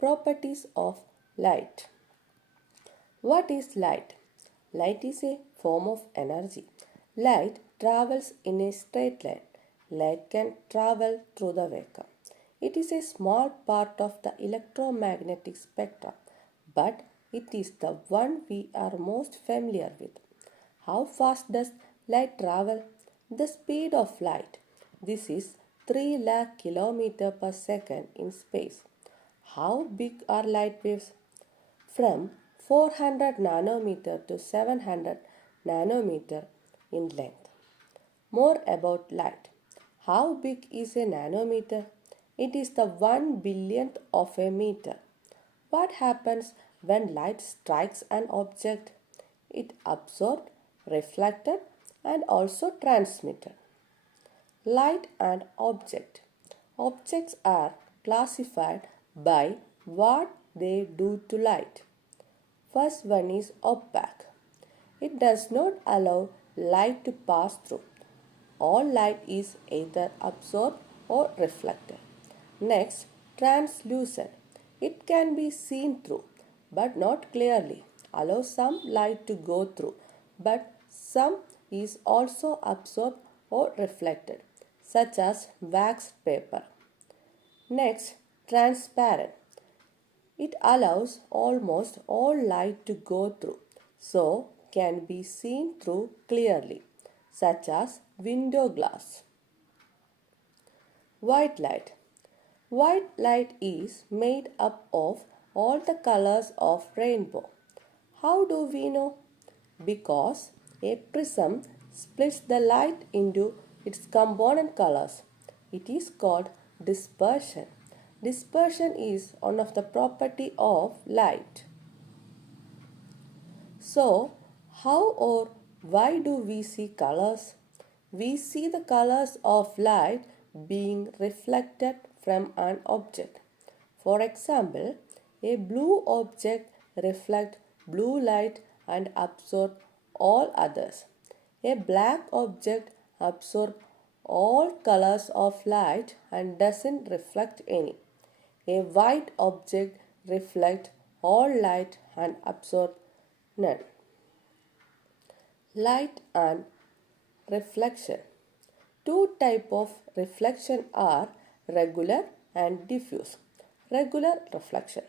Properties of light. What is light? Light is a form of energy. Light travels in a straight line. Light can travel through the vacuum. It is a small part of the electromagnetic spectrum, but it is the one we are most familiar with. How fast does light travel? The speed of light. This is 3 lakh km per second in space. How big are light waves? From 400 nanometer to 700 nanometer in length. More about light. How big is a nanometer? It is the 1 billionth of a meter. What happens when light strikes an object? It absorbed, reflected, and also transmitted. Light and object. Objects are classified by what they do to light. First one is opaque. It does not allow light to pass through. All light is either absorbed or reflected. Next, translucent. It can be seen through, but not clearly. Allow some light to go through, but some is also absorbed or reflected, such as waxed paper. Next, transparent. It allows almost all light to go through, so can be seen through clearly, such as window glass. White light. White light is made up of all the colors of rainbow. How do we know? Because a prism splits the light into its component colors. It is called dispersion. Dispersion is one of the property of light. So, how or why do we see colors? We see the colors of light being reflected from an object. For example, a blue object reflects blue light and absorbs all others. A black object absorbs all colors of light and doesn't reflect any. A white object reflects all light and absorbs none. Light and reflection. Two types of reflection are regular and diffuse. Regular reflection.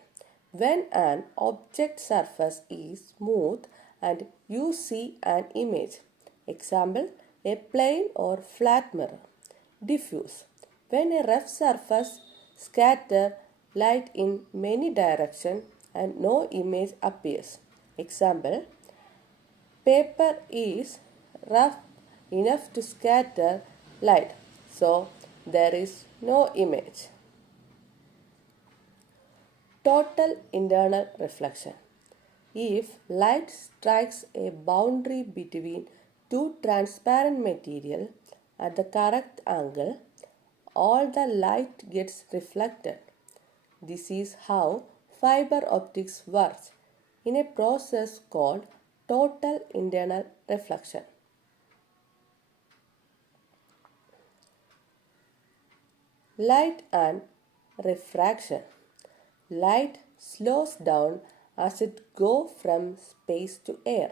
When an object surface is smooth and you see an image. Example, a plain or flat mirror. Diffuse. When a rough surface scatters light in many directions and no image appears. Example, paper is rough enough to scatter light, so there is no image. Total internal reflection. If light strikes a boundary between two transparent material at the correct angle, all the light gets reflected. This is how fiber optics works in a process called total internal reflection. Light and refraction. Light slows down as it goes from space to air.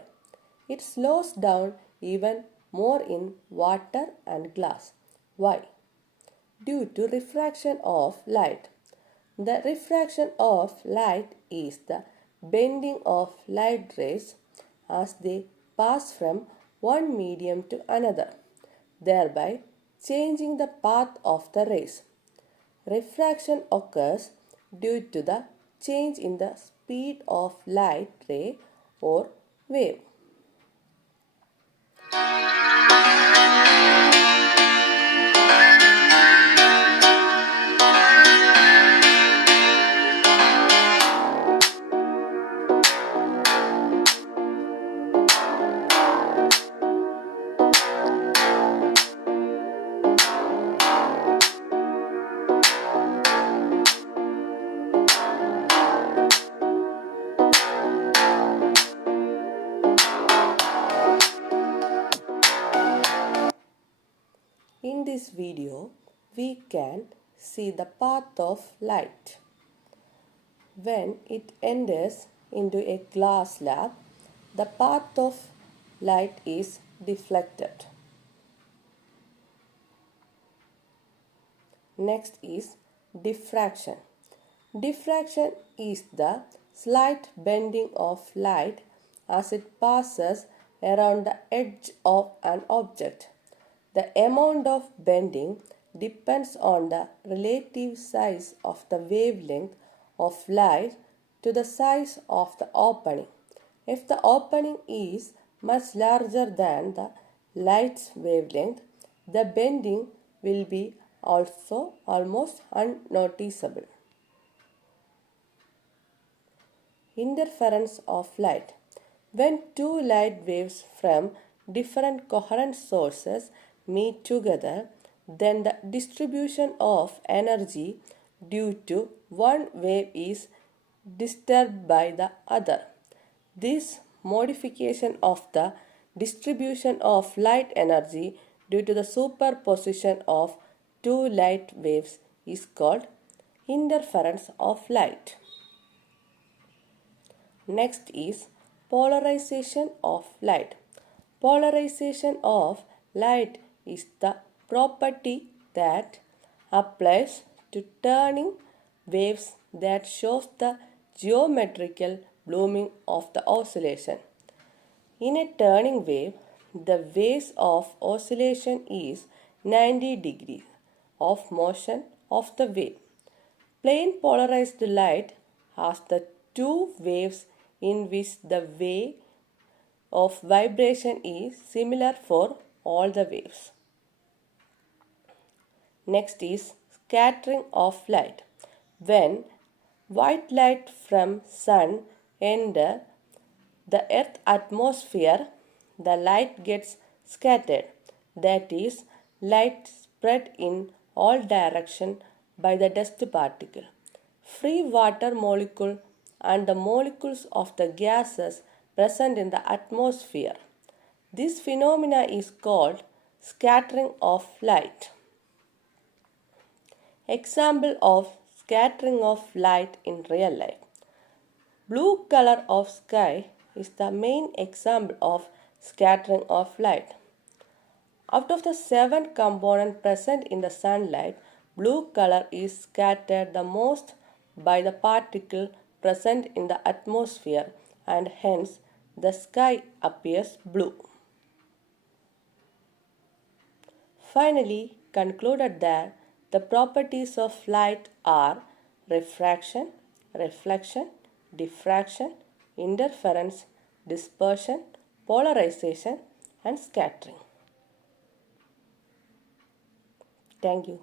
It slows down even more in water and glass. Why? Due to refraction of light. The refraction of light is the bending of light rays as they pass from one medium to another, thereby changing the path of the rays. Refraction occurs due to the change in the speed of light ray or wave. In this video, we can see the path of light. When it enters into a glass slab, the path of light is deflected. Next is diffraction. Diffraction is the slight bending of light as it passes around the edge of an object. The amount of bending depends on the relative size of the wavelength of light to the size of the opening. If the opening is much larger than the light's wavelength, the bending will be also almost unnoticeable. Interference of light. When two light waves from different coherent sources meet together, then the distribution of energy due to one wave is disturbed by the other. This modification of the distribution of light energy due to the superposition of two light waves is called interference of light. Next is polarization of light. Polarization of light is the property that applies to turning waves that shows the geometrical blooming of the oscillation. In a turning wave, the phase of oscillation is 90 degrees of motion of the wave. Plane polarized light has the two waves in which the way of vibration is similar for all the waves. Next is scattering of light. When white light from sun enter the earth atmosphere, the light gets scattered. That is, light spread in all directions by the dust particle. Free water molecule and the molecules of the gases present in the atmosphere. This phenomena is called scattering of light. Example of scattering of light in real life. Blue color of sky is the main example of scattering of light. Out of the 7 components present in the sunlight, blue color is scattered the most by the particle present in the atmosphere, and hence the sky appears blue. Finally, concluded that the properties of light are refraction, reflection, diffraction, interference, dispersion, polarization, and scattering. Thank you.